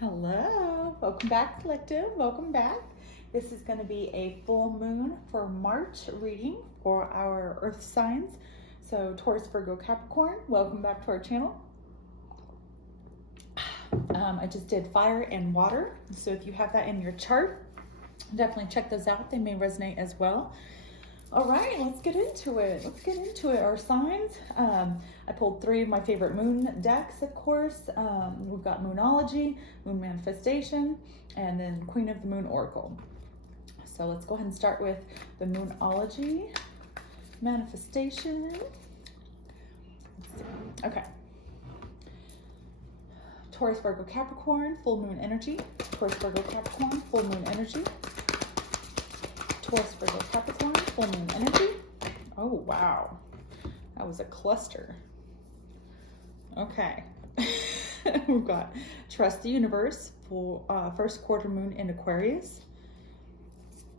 Hello, welcome back, Collective. Welcome back. This is going to be a full moon for March reading for our earth signs. So, Taurus, Virgo, Capricorn, welcome back to our channel. I just did fire and water. So, if you have that in your chart, definitely check those out. They may resonate as well. All right, let's get into it. Our signs. I pulled 3 of my favorite moon decks, of course. We've got Moonology, Moon Manifestation, and then Queen of the Moon Oracle. So let's go ahead and start with the Moonology Manifestation. Let's see. Okay. Taurus, Virgo, Capricorn, full moon energy. Taurus, Virgo, Capricorn, full moon energy. Taurus, Virgo, Capricorn, full moon energy. Oh, wow. That was a cluster. Okay. We've got Trust the Universe, full first quarter moon in Aquarius.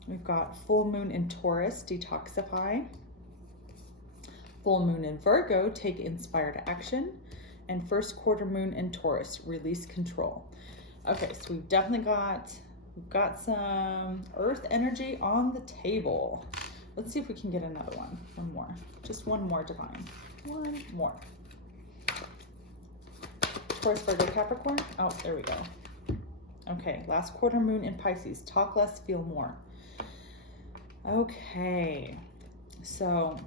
We've got full moon in Taurus, Detoxify. Full moon in Virgo, Take Inspired Action. And first quarter moon in Taurus, Release Control. Okay, so we've definitely got some earth energy on the table. Let's see if we can get another one. One more. Just one more, divine. One more. Taurus, Virgo, Capricorn. Oh, there we go. Okay, last quarter moon in Pisces. Talk less, feel more. Okay, so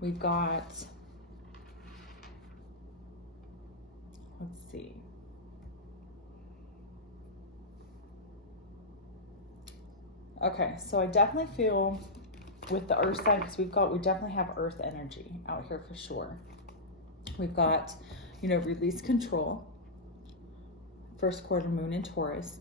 we've got, let's see. Okay, so I definitely feel with the earth sign, because we definitely have earth energy out here for sure. We've got, release control, first quarter moon in Taurus.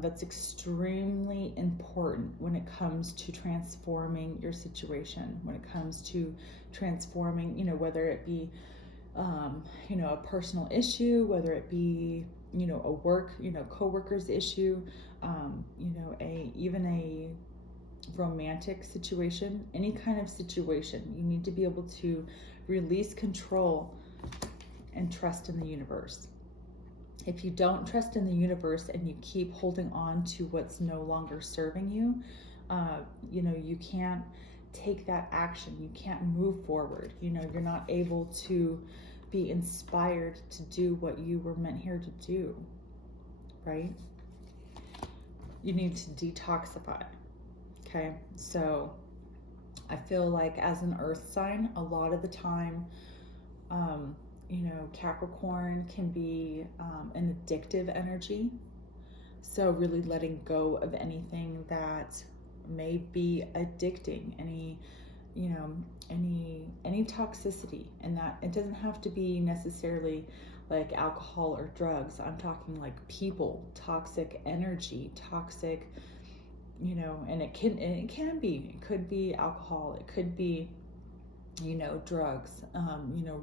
That's extremely important when it comes to transforming your situation, when it comes to transforming, whether it be, a personal issue, whether it be, a work, co-worker's issue, even a romantic situation, any kind of situation. You need to be able to release control and trust in the universe. If you don't trust in the universe and you keep holding on to what's no longer serving you, you can't take that action. You can't move forward. You're not able to be inspired to do what you were meant here to do, right? You need to detoxify. Okay, so I feel like as an earth sign, a lot of the time, Capricorn can be an addictive energy. So really letting go of anything that may be addicting, any toxicity, and that it doesn't have to be necessarily like alcohol or drugs. I'm talking like people, toxic energy, toxic, and it could be alcohol, it could be, drugs,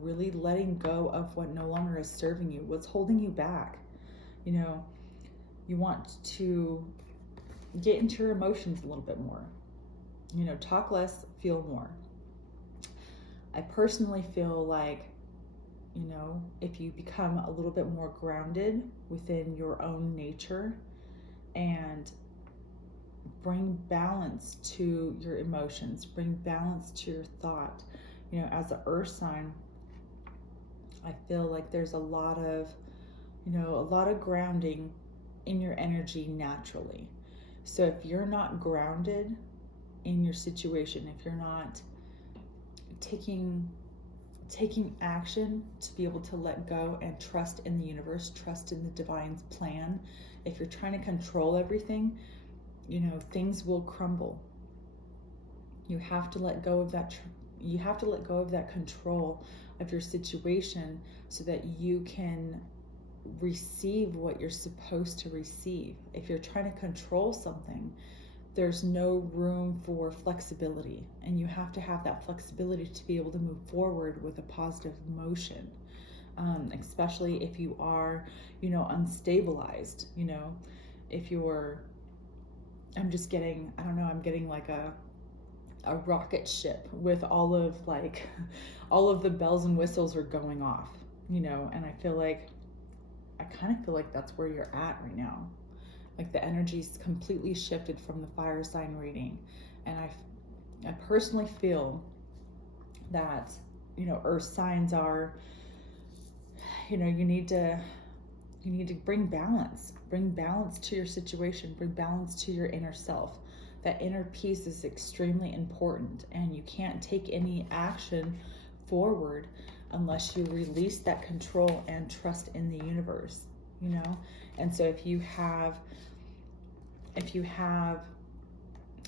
really letting go of what no longer is serving you, what's holding you back. You want to get into your emotions a little bit more, talk less, feel more. I personally feel like, if you become a little bit more grounded within your own nature and bring balance to your emotions, bring balance to your thought, as an earth sign, I feel like there's a lot of grounding in your energy naturally. So if you're not grounded in your situation, if you're not taking action to be able to let go and trust in the universe, trust in the divine's plan, if you're trying to control everything, things will crumble. You have to let go of that. You have to let go of that control of your situation so that you can receive what you're supposed to receive. If you're trying to control something, there's no room for flexibility, and you have to have that flexibility to be able to move forward with a positive motion, especially if you are, unstabilized. If you're, I'm getting like a rocket ship with all of the bells and whistles are going off, and I feel like I kind of feel like that's where you're at right now. Like the energy's completely shifted from the fire sign reading. And I personally feel that, earth signs are, you need to bring balance to your situation, bring balance to your inner self. That inner peace is extremely important, and you can't take any action forward unless you release that control and trust in the universe, And so if you have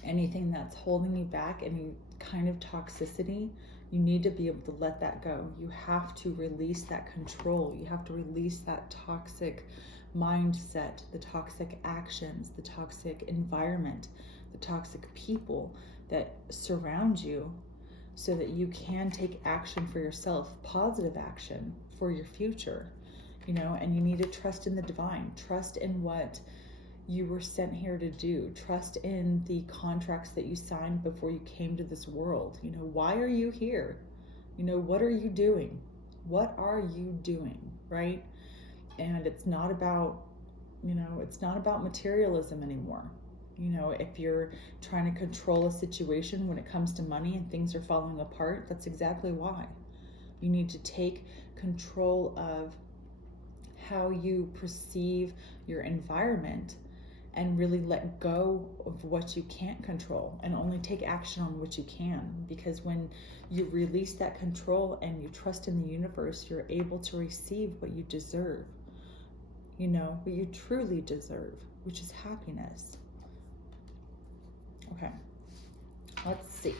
anything that's holding you back, any kind of toxicity, you need to be able to let that go. You have to release that control. You have to release that toxic mindset, the toxic actions, the toxic environment, the toxic people that surround you, so that you can take action for yourself, positive action for your future, and you need to trust in the divine, trust in what you were sent here to do, trust in the contracts that you signed before you came to this world. Why are you here? What are you doing? What are you doing, right? And it's not about, materialism anymore. If you're trying to control a situation when it comes to money and things are falling apart, that's exactly why. You need to take control of how you perceive your environment and really let go of what you can't control and only take action on what you can. Because when you release that control and you trust in the universe, you're able to receive what you deserve, what you truly deserve, which is happiness. Okay, let's see.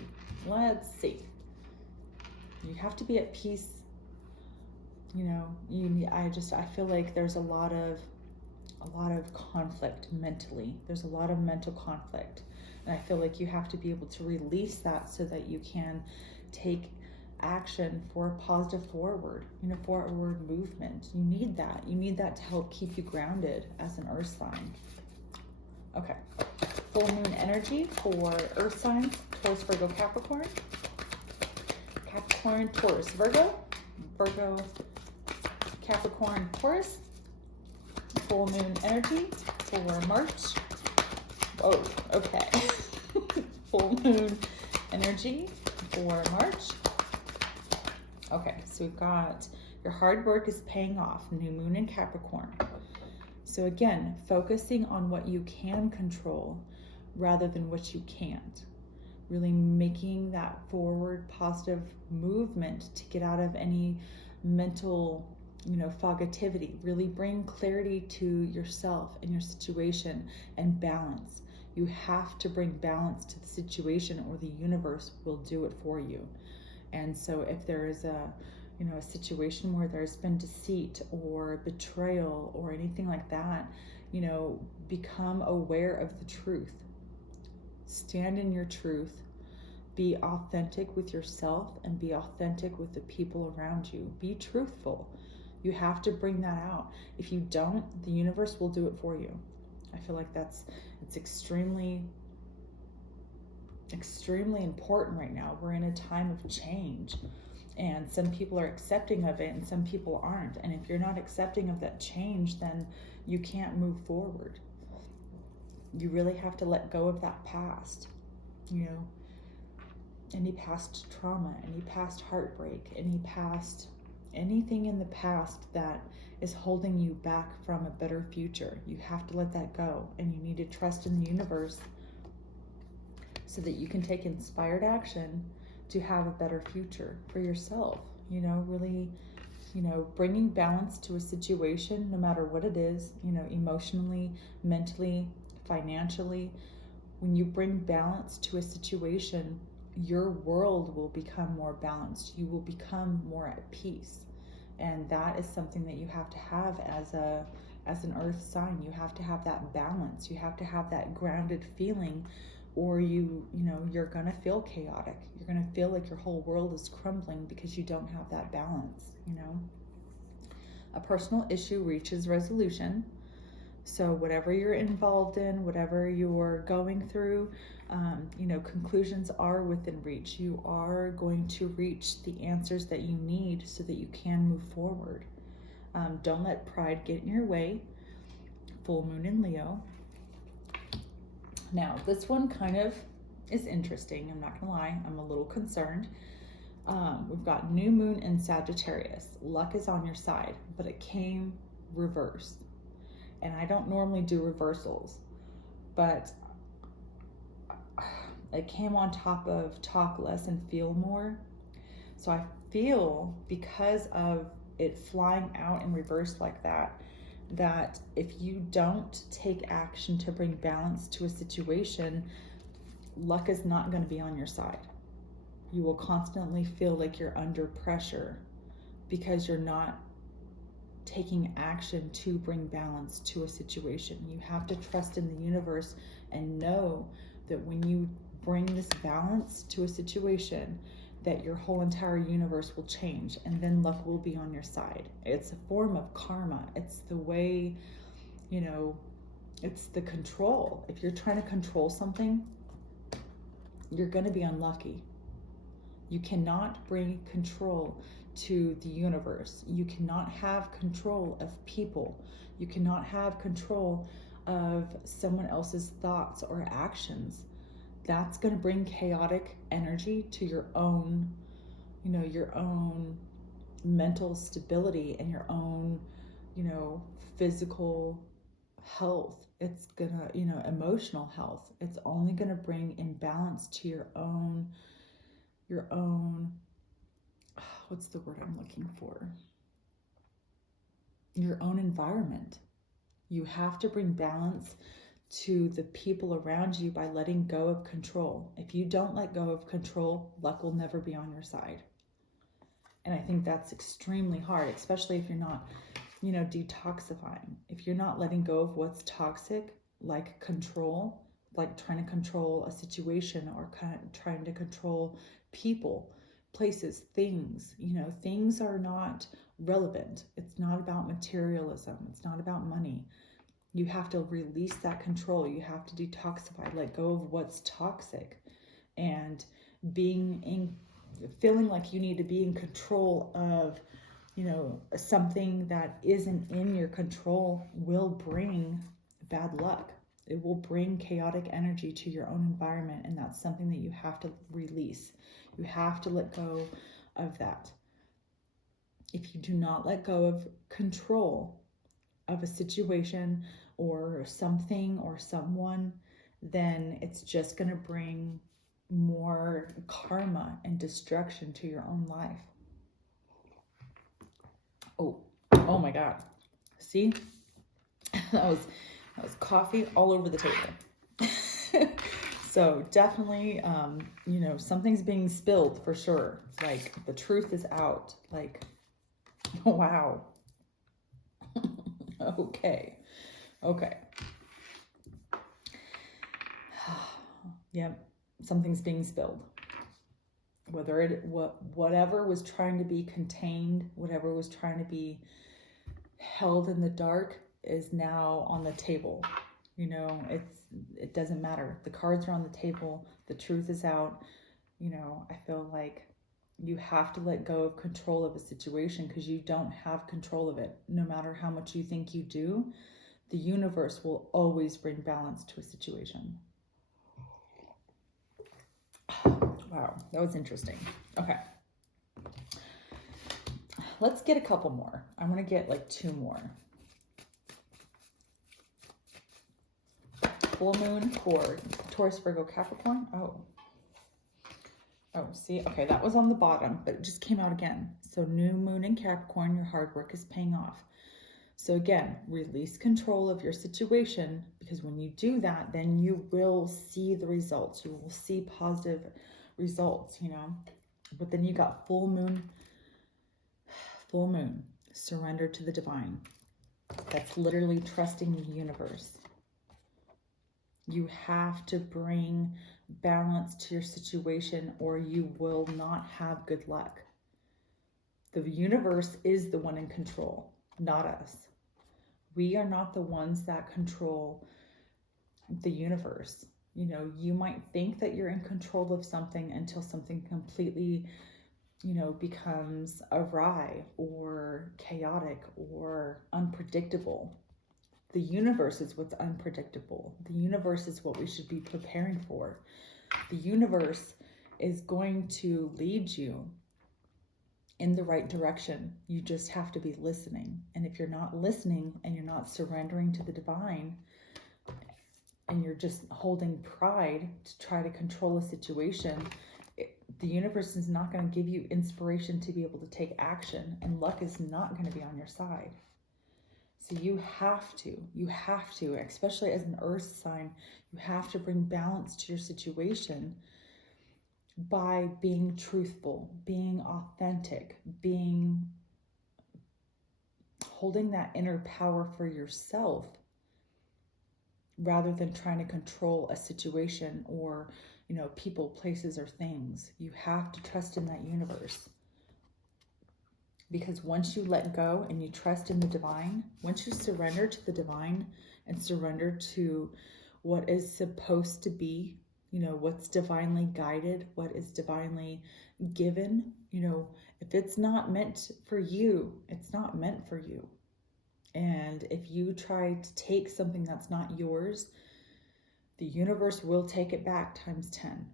You have to be at peace. I feel like there's a lot of conflict mentally. There's a lot of mental conflict. And I feel like you have to be able to release that so that you can take action for a positive forward movement. You need that. You need that to help keep you grounded as an earth sign. Okay. Full moon energy for earth signs: Taurus, Virgo, Capricorn. Capricorn, Taurus, Virgo. Virgo, Capricorn, Taurus. Full moon energy for March. Oh, okay. Full moon energy for March. Okay, so we've got your hard work is paying off. New moon in Capricorn. So again, focusing on what you can control rather than what you can't. Really making that forward positive movement to get out of any mental, fogativity. Really bring clarity to yourself and your situation and balance. You have to bring balance to the situation or the universe will do it for you. And so if there is a situation where there's been deceit or betrayal or anything like that, become aware of the truth. Stand in your truth. Be authentic with yourself and be authentic with the people around you. Be truthful. You have to bring that out. If you don't, the universe will do it for you. I feel like it's extremely, extremely important right now. We're in a time of change, and some people are accepting of it and some people aren't. And if you're not accepting of that change, then you can't move forward. You really have to let go of that past, any past trauma, any past heartbreak, anything in the past that is holding you back from a better future. You have to let that go, and you need to trust in the universe so that you can take inspired action to have a better future for yourself. Really, bringing balance to a situation, no matter what it is, emotionally, mentally, financially. When you bring balance to a situation, your world will become more balanced. You will become more at peace. And that is something that you have to have as an earth sign. You have to have that balance. You have to have that grounded feeling, or you're going to feel chaotic. You're going to feel like your whole world is crumbling because you don't have that balance, A personal issue reaches resolution. So whatever you're involved in, whatever you're going through, conclusions are within reach. You are going to reach the answers that you need so that you can move forward. Don't let pride get in your way. Full moon in Leo. Now, this one kind of is interesting. I'm not gonna lie, I'm a little concerned. We've got new moon in Sagittarius. Luck is on your side, but it came reversed. And I don't normally do reversals, but it came on top of talk less and feel more. So I feel, because of it flying out in reverse like that, that if you don't take action to bring balance to a situation, luck is not going to be on your side. You will constantly feel like you're under pressure because you're not taking action to bring balance to a situation. You have to trust in the universe and know that when you bring this balance to a situation, that your whole entire universe will change, and then luck will be on your side. It's a form of karma. It's the way, it's the control. If you're trying to control something, you're going to be unlucky. You cannot bring control to the universe. You cannot have control of people. You cannot have control of someone else's thoughts or actions. That's going to bring chaotic energy to your own, your own mental stability and your own, physical health. It's gonna, emotional health. It's only going to bring imbalance to your own, what's the word I'm looking for? Your own environment. You have to bring balance to the people around you by letting go of control. If you don't let go of control, luck will never be on your side. And I think that's extremely hard, especially if you're not, detoxifying. If you're not letting go of what's toxic, like control, like trying to control a situation or kind of trying to control people, places, things, things are not relevant. It's not about materialism. It's not about money. You have to release that control. You have to detoxify, let go of what's toxic, and feeling like you need to be in control of, something that isn't in your control will bring bad luck. It will bring chaotic energy to your own environment, and that's something that you have to release. You have to let go of that. If you do not let go of control of a situation or something or someone, then it's just going to bring more karma and destruction to your own life. Oh my God. See? That was coffee all over the table. So definitely, something's being spilled for sure. Like the truth is out. Like, wow. Okay. Yep, something's being spilled. Whatever was trying to be contained, whatever was trying to be held in the dark is now on the table. It doesn't matter. The cards are on the table. The truth is out. I feel like you have to let go of control of a situation because you don't have control of it. No matter how much you think you do, the universe will always bring balance to a situation. Wow, that was interesting. Okay. Let's get a couple more. I want to get like 2 more. Full moon for Taurus, Virgo, Capricorn. Oh, see, okay, that was on the bottom, but it just came out again. So new moon in Capricorn, your hard work is paying off. So again, release control of your situation, because when you do that, then you will see the results. You will see positive results, But then you got full moon, surrender to the divine. That's literally trusting the universe. You have to bring balance to your situation or you will not have good luck. The universe is the one in control, not us. We are not the ones that control the universe. You might think that you're in control of something until something completely becomes awry or chaotic or unpredictable. The universe is what's unpredictable. The universe is what we should be preparing for. The universe is going to lead you in the right direction. You just have to be listening. And if you're not listening and you're not surrendering to the divine, and you're just holding pride to try to control a situation, the universe is not going to give you inspiration to be able to take action, and luck is not going to be on your side. So you have to, especially as an earth sign, you have to bring balance to your situation by being truthful, being authentic, holding that inner power for yourself rather than trying to control a situation or, people, places, or things. You have to trust in that universe. Because once you let go and you trust in the divine, once you surrender to the divine and surrender to what is supposed to be, what's divinely guided, what is divinely given, if it's not meant for you, it's not meant for you. And if you try to take something that's not yours, the universe will take it back times 10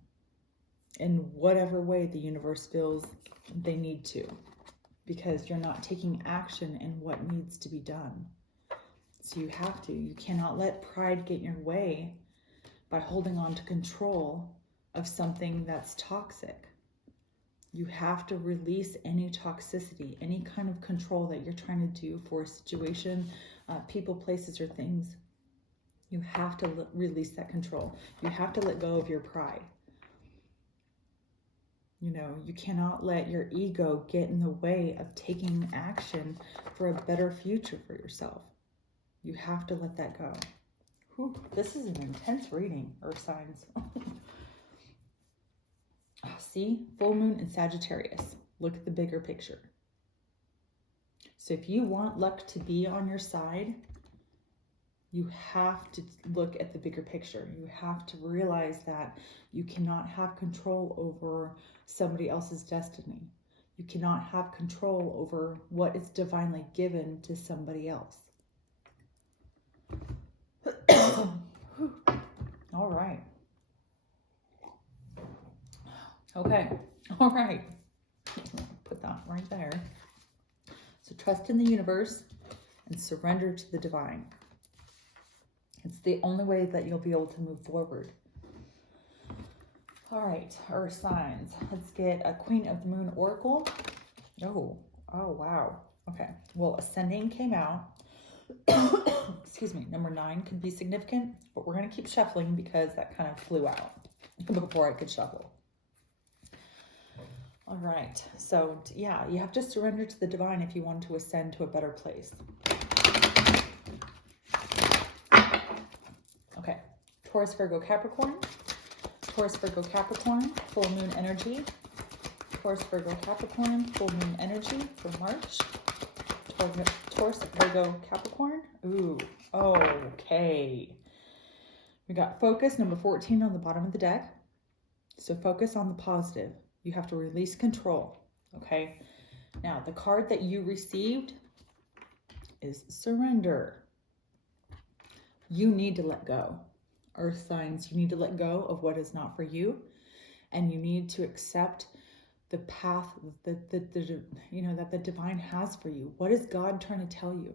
in whatever way the universe feels they need to, because you're not taking action in what needs to be done. So you cannot let pride get in your way by holding on to control of something that's toxic. You have to release any toxicity, any kind of control that you're trying to do for a situation, people, places, or things. You have to release that control. You have to let go of your pride. You cannot let your ego get in the way of taking action for a better future for yourself. You have to let that go. Whew, this is an intense reading, Earth signs. See, full moon in Sagittarius. Look at the bigger picture. So if you want luck to be on your side, you have to look at the bigger picture. You have to realize that you cannot have control over somebody else's destiny. You cannot have control over what is divinely given to somebody else. All right. Okay. All right. Put that right there. So trust in the universe and surrender to the divine. It's the only way that you'll be able to move forward. All right, Earth signs. Let's get a Queen of the Moon Oracle. Oh, wow. Okay. Well, Ascending came out. Excuse me. Number 9 could be significant, but we're going to keep shuffling because that kind of flew out before I could shuffle. All right. So, yeah, you have to surrender to the divine if you want to ascend to a better place. Okay. Taurus, Virgo, Capricorn. Taurus, Virgo, Capricorn, full moon energy. Taurus, Virgo, Capricorn, full moon energy for March. Taurus, Virgo, Capricorn. Ooh, okay. We got focus, number 14 on the bottom of the deck. So focus on the positive. You have to release control, okay? Now, the card that you received is surrender. You need to let go. Earth signs, you need to let go of what is not for you, and you need to accept the path that the divine has for you. What is God trying to tell you?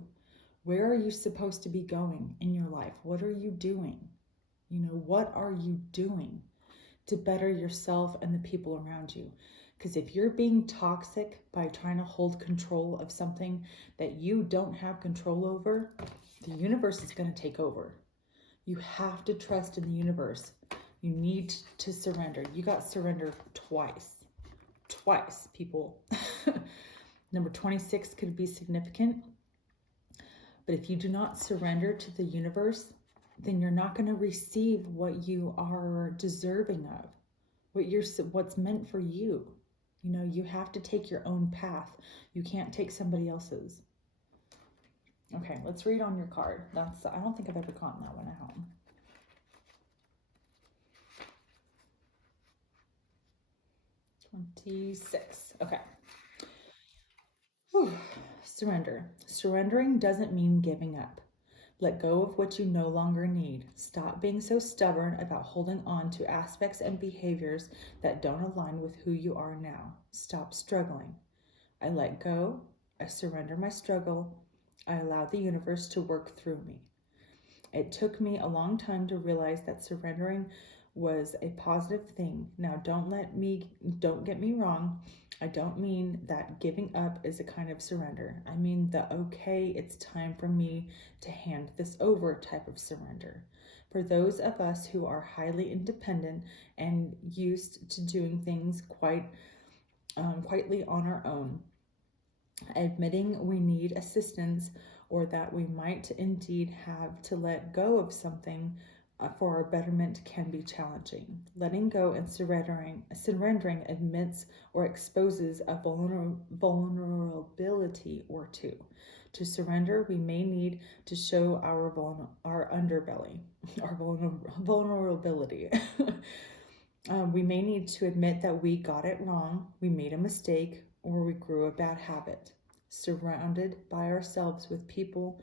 Where are you supposed to be going in your life? What are you doing? What are you doing to better yourself and the people around you? Because if you're being toxic by trying to hold control of something that you don't have control over, the universe is going to take over. You have to trust in the universe. You need to surrender. You got surrendered twice. Twice, people. Number 26 could be significant. But if you do not surrender to the universe, then you're not going to receive what you are deserving of, what's meant for you. You have to take your own path. You can't take somebody else's. Okay, let's read on your card. I don't think I've ever gotten that one out. 26. Okay. Whew. Surrender. Surrendering doesn't mean giving up. Let go of what you no longer need. Stop being so stubborn about holding on to aspects and behaviors that don't align with who you are now. Stop struggling. I let go. I surrender my struggle. I allow the universe to work through me. It took me a long time to realize that surrendering was a positive thing. Now, don't get me wrong. I don't mean that giving up is a kind of surrender. I mean the okay, it's time for me to hand this over type of surrender. For those of us who are highly independent and used to doing things quietly on our own, admitting we need assistance or that we might indeed have to let go of something for our betterment can be challenging. Letting go and surrendering admits or exposes a vulnerability or two. To surrender, we may need to show our underbelly, our vulnerability. We may need to admit that we got it wrong, we made a mistake, or we grew a bad habit. Surrounded by ourselves with people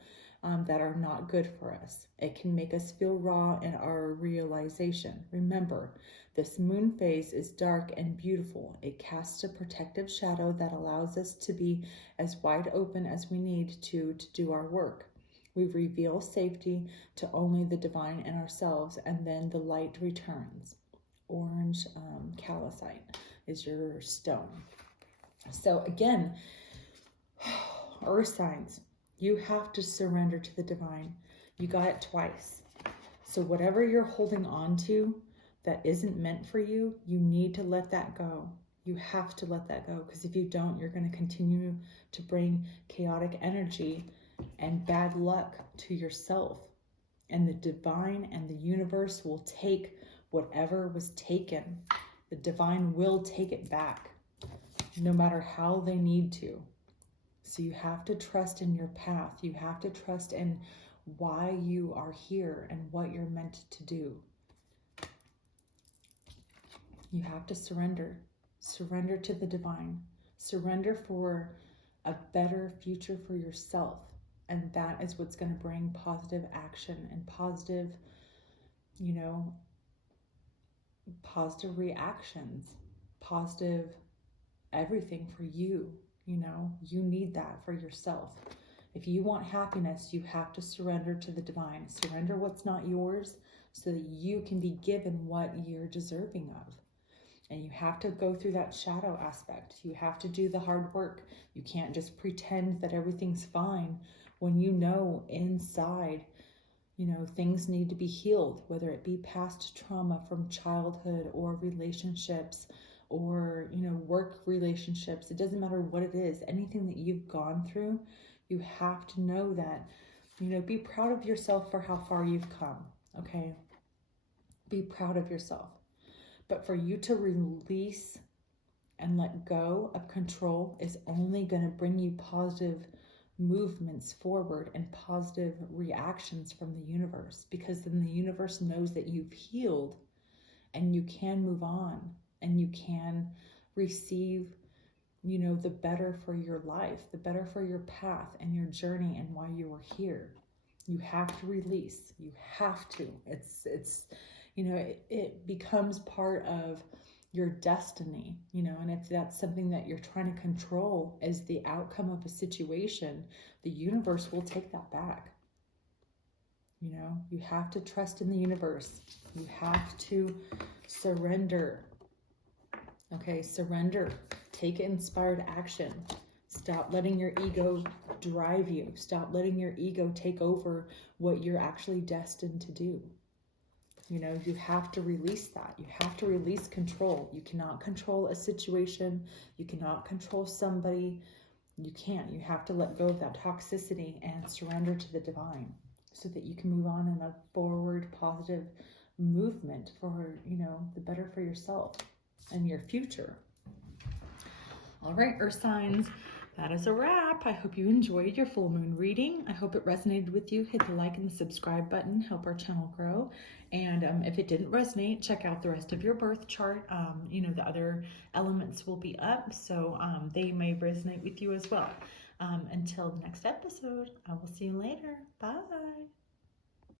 that are not good for us. It can make us feel raw in our realization. Remember, this moon phase is dark and beautiful. It casts a protective shadow that allows us to be as wide open as we need to do our work. We reveal safety to only the divine in ourselves, and then the light returns. Orange calcite is your stone. So again, earth signs, you have to surrender to the divine. You got it twice. So whatever you're holding on to that isn't meant for you, you need to let that go. You have to let that go, because if you don't, you're going to continue to bring chaotic energy and bad luck to yourself. And the divine and the universe will take whatever was taken. The divine will take it back, no matter how they need to. So you have to trust in your path. You have to trust in why you are here and what you're meant to do. You have to surrender. Surrender to the divine. Surrender for a better future for yourself. And that is what's going to bring positive action and positive, positive reactions, positive everything for you. You need that for yourself. If you want happiness, you have to surrender to the divine. Surrender what's not yours so that you can be given what you're deserving of. And you have to go through that shadow aspect. You have to do the hard work. You can't just pretend that everything's fine when you know inside, things need to be healed, whether it be past trauma from childhood or relationships or, work relationships. It doesn't matter what it is. Anything that you've gone through, you have to know that, be proud of yourself for how far you've come, okay? Be proud of yourself. But for you to release and let go of control is only going to bring you positive movements forward and positive reactions from the universe, because then the universe knows that you've healed and you can move on and you can receive, the better for your life, the better for your path and your journey and why you are here. You have to release. You have to. It's it becomes part of your destiny, and if that's something that you're trying to control as the outcome of a situation, the universe will take that back. You have to trust in the universe. You have to surrender. Okay, surrender. Take inspired action. Stop letting your ego drive you. Stop letting your ego take over what you're actually destined to do. You have to release that. You have to release control. You cannot control a situation. You cannot control somebody. You can't. You have to let go of that toxicity and surrender to the divine so that you can move on in a forward, positive movement for, the better for yourself and your future. All right, Earth signs. That is a wrap. I hope you enjoyed your full moon reading. I hope it resonated with you. Hit the like and the subscribe button, help our channel grow. And if it didn't resonate, check out the rest of your birth chart. The other elements will be up, so they may resonate with you as well. Until the next episode, I will see you later. Bye.